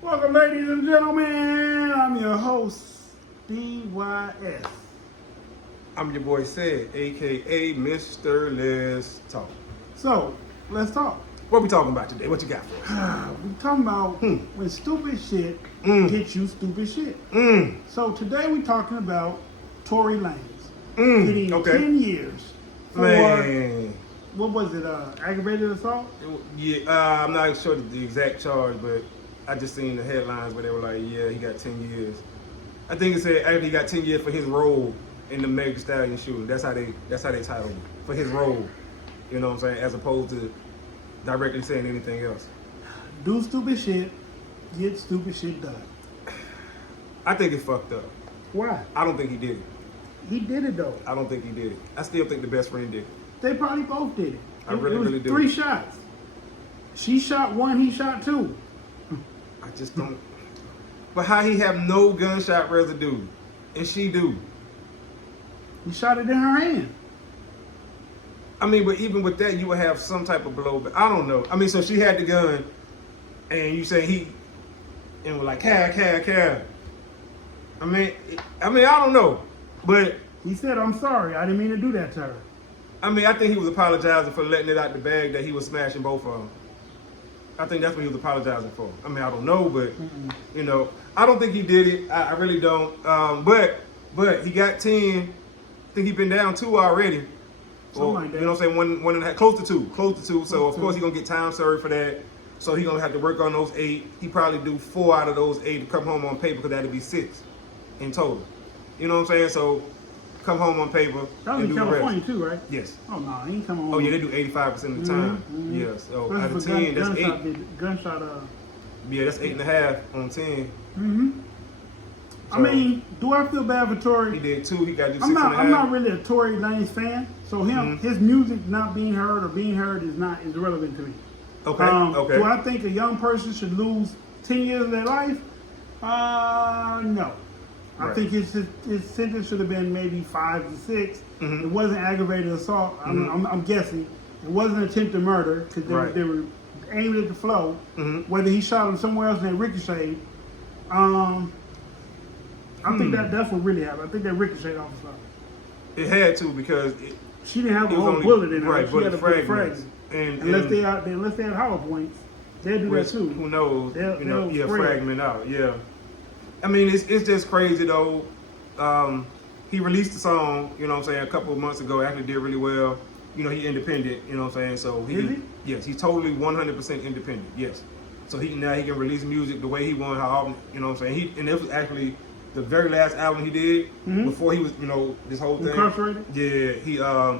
Welcome, ladies and gentlemen. I'm your host, DYS. I'm your boy Sid, aka Mr. Let's Talk. So, let's talk. What we talking about today? What you got for us? We're talking about when stupid shit gets you stupid shit. So, today we're talking about Tory Lanez getting 10 years for, Man. what was it, aggravated assault? Yeah, I'm not sure the exact charge, but I just seen the headlines where they were like, yeah, he got 10 years. I think it said actually he got 10 years for his role in the Meg Thee Stallion shooting. That's how they titled him, for his role. You know what I'm saying? As opposed to directly saying anything else. Do stupid shit, get stupid shit done. I think it's fucked up. Why? I don't think he did it. He did it though. I don't think he did it. I still think the best friend did it. They probably both did it. I really do. 3 shots. She shot 1, he shot 2. I just don't. But how he have no gunshot residue, and she do? He shot it in her hand. I mean, but even with that, you would have some type of blow. But I don't know. I mean, so she had the gun, and you say and was like, care. I mean, I don't know, but He said, "I'm sorry. I didn't mean to do that to her." I mean, I think he was apologizing for letting it out the bag that he was smashing both of them. I think that's what he was apologizing for. I mean, I don't know, but you know, I don't think he did it. I really don't. But he got 10. I think he's been down 2 already. Something like that. You know what I'm saying? One and a half, close to two. So of course he's gonna get time served for that. So he's gonna have to work on those 8. He probably do 4 out of those 8 to come home on paper, because that'd be 6 in total. You know what I'm saying? So come home on paper. That was and in do the rest. California too, right? Yes. Oh no, he ain't come on. Oh yeah, they do 85% of the time. Yeah. So out of 10, that's 8. Gunshot. Yeah, that's 8.5 on 10. So, I mean, do I feel bad for Tory? he did 2. He got to do 6.5. I'm not really a Tory Lanez fan, so his music not being heard or being heard is irrelevant to me. Okay. Do I think a young person should lose 10 years of their life? No. I Right. think his sentence should have been maybe 5 to 6. It wasn't aggravated assault. I'm guessing it wasn't attempted murder, because they were aiming at the flow. Whether he shot him somewhere else and they ricocheted. I think that's what really happened. I think they ricocheted off the side. It had to, because She didn't have a was whole only- bullet in her. right, She bullet had to put fragments. fragments. And Unless they had hollow points, they'll do that which, too. who knows? They'll spread. Fragment out. Yeah. I mean, it's just crazy though. He released the song, you know what I'm saying, a couple of months ago. Actually did really well. You know, he independent. You know what I'm saying. So Is he? Yes, he's totally 100% independent. Yes. So now he can release music the way he wants, how often. You know what I'm saying. And this was actually the very last album he did before he was, this whole thing. Incarcerated? Yeah, he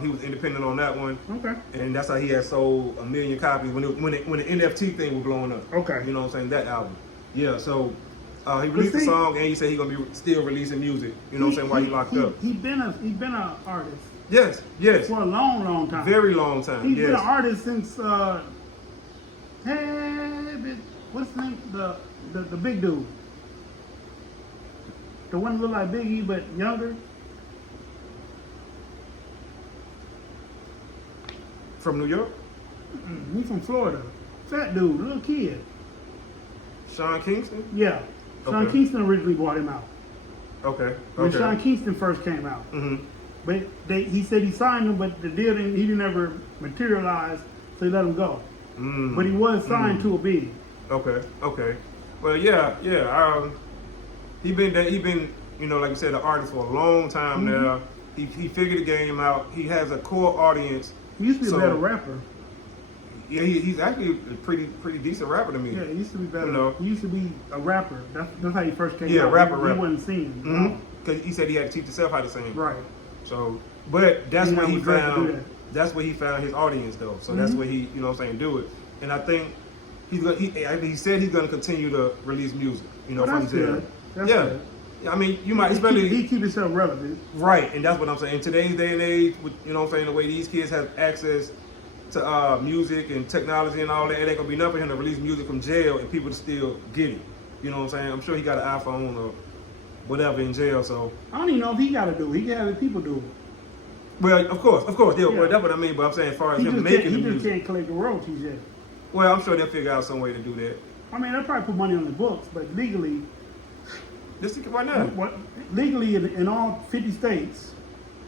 was independent on that one. Okay. And that's how he had sold 1 million copies when the NFT thing was blowing up. Okay. You know what I'm saying? That album. Yeah, so he released the song, and he said he's gonna be still releasing music. You know what I'm saying? While he locked up. He been an artist Yes. for a long time. Very long time. He's yes. been an artist since what's the name? The big dude. The one that looked like Biggie but younger. From New York? He's from Florida. Fat dude, little kid. Sean Kingston? Yeah. Sean Okay. Kingston originally brought him out. Okay. When Sean Kingston first came out. But he said he signed him, but the deal he didn't ever materialize, so he let him go. But he was signed to a big. Okay. Well, yeah. He been like you said, an artist for a long time now. He figured the game out. He has a core audience. He used to be a better rapper. Yeah, he's actually a pretty decent rapper to me. Yeah, he used to be better. You know. He used to be a rapper. That's how he first came out. Yeah, rapper. He wasn't singing. Because he said he had to teach himself how to sing. Right. So, but that's where he dressed to do found. that. That's where he found his audience, though. So that's where he, do it. And I think he said he's gonna continue to release music. From that's jail. good. That's yeah. good. I mean, you might especially he keep himself relevant. Right, and that's what I'm saying. In today's day and age, with, the way these kids have access to music and technology and all that, it ain't gonna be enough for him to release music from jail and people to still get it. You know what I'm saying? I'm sure he got an iPhone or whatever in jail. So I don't even know if he got to do it. He can have his people do it. well, of course, yeah. Well, that's what I mean. But I'm saying, as far as him making the he music, just can't collect the royalties yet. well, I'm sure they'll figure out some way to do that. I mean, they'll probably put money on the books, but legally, Why not? legally in all 50 states,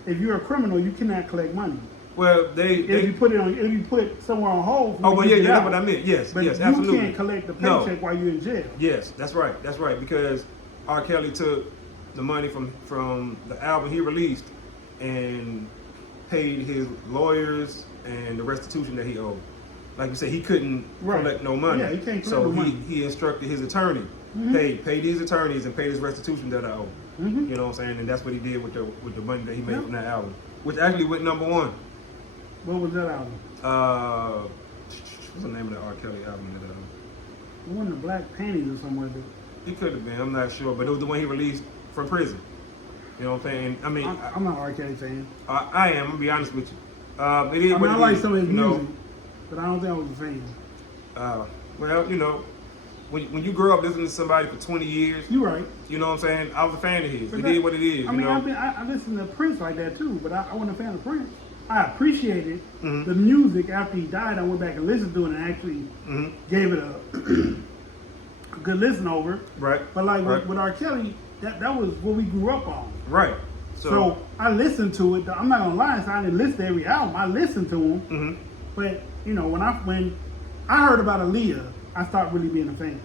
if you're a criminal, you cannot collect money. Well, if you put somewhere on hold. Oh, well, yeah, that's what I meant. Yes, but yes, you absolutely. can't collect the paycheck while you're in jail. Yes, that's right, because R. Kelly took the money from the album he released and paid his lawyers and the restitution that he owed. Like you said, he couldn't collect no money. Yeah, he can't collect so no money. he instructed his attorney, pay these attorneys and pay this restitution that I owe. You know what I'm saying? And that's what he did with the money that he made from that album, which actually went #1. What was that album? What's the name of the R. Kelly album? It wasn't the Black Panties or somewhere. It could have been. I'm not sure, but it was the one he released from prison. You know what I'm saying? I mean, I'm not an R. Kelly fan. I am. I'm gonna be honest with you. It is. I like some of his music, but I don't think I was a fan. Well, you know, when you grow up listening to somebody for 20 years, you're right. You know what I'm saying? I was a fan of his. It is what it is. I mean, I listened to Prince like that too, but I wasn't a fan of Prince. I appreciated the music after he died. I went back and listened to it and actually gave it a good listen over. Right. But like with R. Kelly, that was what we grew up on. Right. So I listened to it. I'm not gonna lie, so I didn't listen to every album. I listened to them. But you know, when I heard about Aaliyah, I started really being a fan.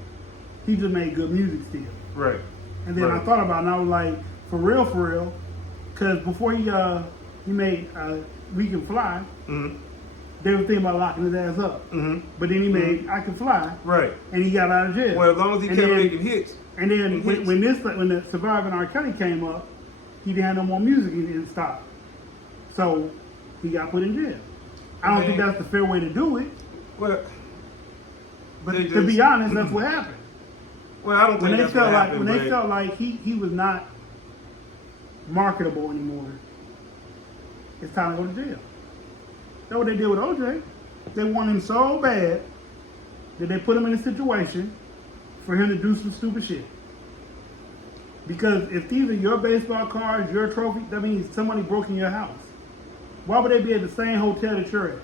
He just made good music still. Right. And then I thought about it and I was like, for real, because before he made We Can Fly, they were thinking about locking his ass up. But then he made I Can Fly. Right. And he got out of jail. Well, as long as he kept making hits. And then when the Surviving R. Kelly came up, he didn't have no more music, he didn't stop. So he got put in jail. I don't think that's the fair way to do it. Well, but to be honest, that's what happened. Well, I don't think that's what happened. When they felt like he was not marketable anymore, it's time to go to jail. That's what they did with OJ. They want him so bad that they put him in a situation for him to do some stupid shit. Because if these are your baseball cards, your trophy, that means somebody broke in your house. Why would they be at the same hotel that you're at?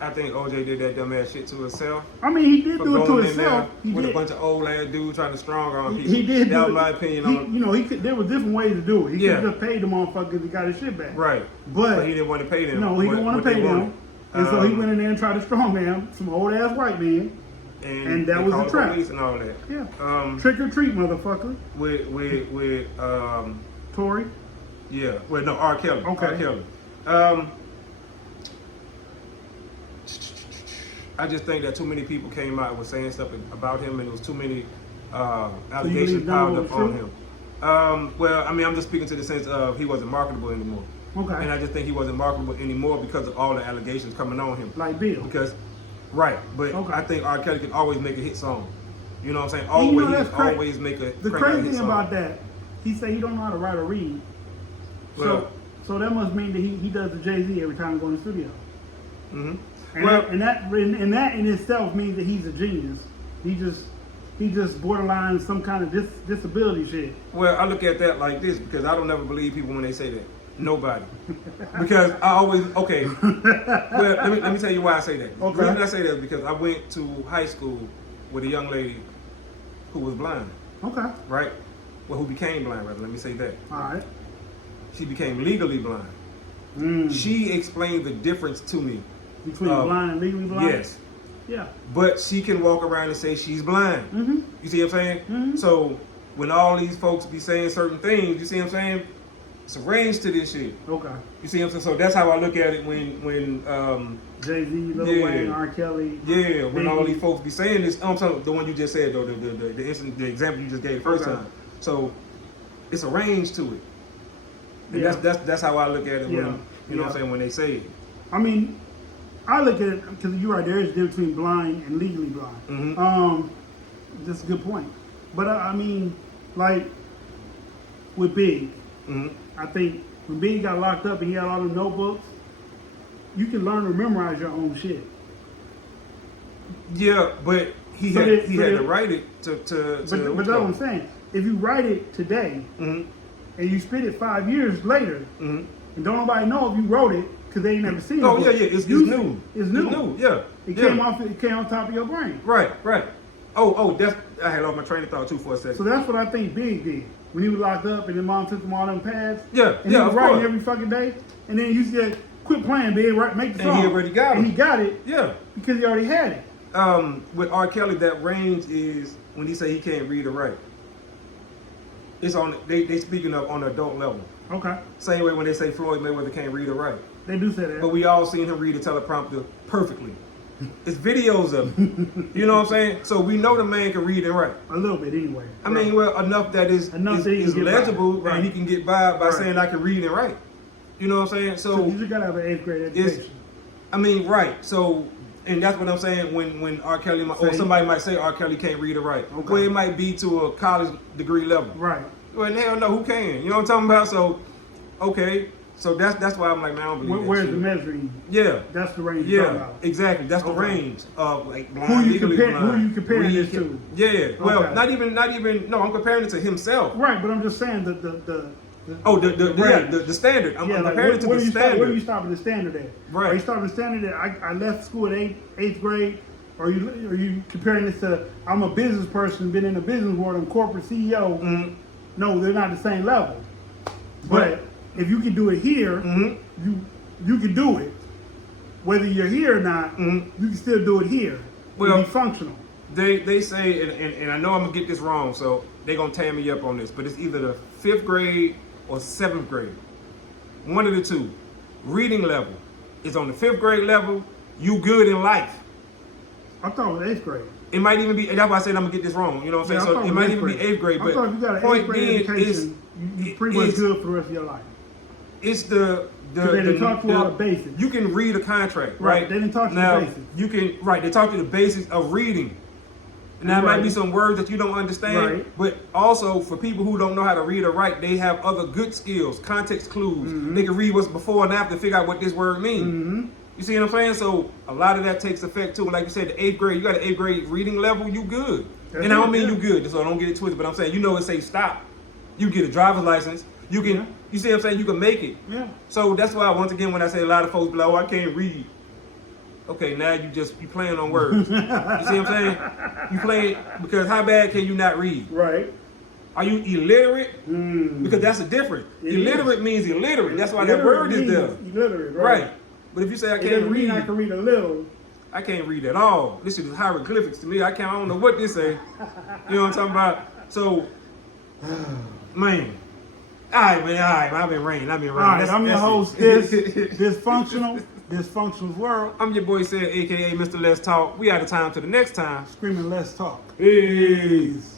I think OJ did that dumbass shit to himself. I mean, he did do it to himself. With a bunch of old ass dudes trying to strong arm people. He did. That was my opinion on it. You know, there were different ways to do it. He could have paid the motherfuckers and got his shit back. Right. But he didn't want to pay them. No, he didn't want to pay them. And so he went in there and tried to strong man some old ass white man. And that was the trap. Police and all that. Yeah. Trick or treat, motherfucker. With Tory. Yeah. Well, no, R. Kelly. Okay. R. Kelly. I just think that too many people came out and were saying stuff about him, and there was too many allegations piled up on him. Well, I mean, I'm just speaking to the sense of he wasn't marketable anymore. Okay. And I just think he wasn't marketable anymore because of all the allegations coming on him. Like Bill. Right, but I think R. Kelly can always make a hit song. You know what I'm saying? Always make a The crazy thing about that, he said he don't know how to write or read. So that must mean that he does the Jay-Z every time he goes in the studio. And that in itself means that he's a genius. He just borderline some kind of disability shit. Well, I look at that like this because I don't ever believe people when they say that. Nobody. Because I always well, let me tell you why I say that. Okay. The reason I say that is because I went to high school with a young lady who was blind. Okay. Right? Well, who became blind, rather. Let me say that. All right. She became legally blind. She explained the difference to me. Between blind and legally blind? Yes. Yeah. But she can walk around and say she's blind. You see what I'm saying? So when all these folks be saying certain things, you see what I'm saying? It's a range to this shit. Okay. You see what I'm saying? So that's how I look at it when Jay-Z, Lil Wayne, R. Kelly. Yeah, when all these folks be saying this, I'm talking the one you just said though, the example you just gave the first time. So it's a range to it. And that's how I look at it when you know what I'm saying, when they say it. I mean, I look at it because you're right. There is a difference between blind and legally blind. That's a good point. But I mean, like with Big, I think when Big got locked up and he had all the notebooks, you can learn to memorize your own shit. Yeah, but he had to write it to. But that's what I'm saying. If you write it today and you spit it 5 years later, and don't nobody know if you wrote it. because they ain't never seen it. Oh yeah, it's new. It's new. Yeah. It came off. It came on top of your brain. Right. Oh, that's I had lost my train of thought too for a second. So that's what I think Big did when he was locked up, and his mom took him all them pads. Yeah, and he was of writing course. every fucking day, and then you said, "Quit playing, Big. Make the song." And he already got it. And he got it. Yeah. Because he already had it. With R. Kelly, that range is when he say he can't read or write. It's on. They speaking of on an adult level. Okay. Same way when they say Floyd Mayweather can't read or write. They do say that. But we all seen him read a teleprompter perfectly. It's videos of it. You know what I'm saying? So we know the man can read and write. A little bit anyway. I mean, well, enough that is legible right. and he can get by saying I can read and write. You know what I'm saying? So you just gotta have an 8th grade education. I mean, right. So, and that's what I'm saying when R. Kelly, or somebody might say R. Kelly can't read or write. Okay. Well, it might be to a college degree level. Right. Well, hell no, who can? You know what I'm talking about? So, okay. So that's why I'm like, man, I don't believe that Where's shit. the measuring? Yeah. That's the range you're talking about. Exactly. That's the range of like who you comparing this to? Yeah. Well, Okay. not even. No, I'm comparing it to himself. Right, but I'm just saying the standard. I'm like, comparing it to the standard. Where do you stop at the standard at? Right. Are you stopping the standard at I left school at eighth grade? Or are you comparing this to I'm a business person, been in the business world, I'm corporate CEO? Mm-hmm. No, they're not the same level. But if you can do it here, you can do it. Whether you're here or not, you can still do it here. Well, be functional. They say, and I know I'm gonna get this wrong, so they're gonna tear me up on this, but it's either the 5th grade or 7th grade. One of the two. Reading level is on the 5th grade level. You good in life. I thought it was 8th grade. It might even be, and that's why I said I'm gonna get this wrong. You know what I'm saying? So it might even be 8th grade. I But thought if you got an 8th grade education, you're pretty much good for the rest of your life. It's the they didn't talk you all the basics. You can read a contract, right? They didn't talk to now, the basics. You can they talk to the basics of reading. Now, there might be some words that you don't understand, but also for people who don't know how to read or write, they have other good skills, context clues. They can read what's before and after, figure out what this word means. You see what I'm saying? So a lot of that takes effect too. Like you said, the 8th grade, you got an 8th grade reading level, you good. And I don't mean you good, so don't get it twisted, but I'm saying, it say stop. You get a driver's license. You can, you see what I'm saying? You can make it. Yeah. So that's why, once again, when I say a lot of folks be like, oh, I can't read. Okay, now you playing on words. You see what I'm saying? You playing, because how bad can you not read? Right. Are you illiterate? Because that's a difference. Illiterate means illiterate. That's why that word is there. Illiterate, right. But if you say I can't read, I can read a little. I can't read at all. This shit is hieroglyphics to me. I don't know what this say. You know what I'm talking about? So, man. All right, man. I've been ranting. All right, I'm your host. Dysfunctional world. I'm your boy Sid, aka Mr. Let's Talk. We out of time till the next time. Screaming Let's Talk. Peace.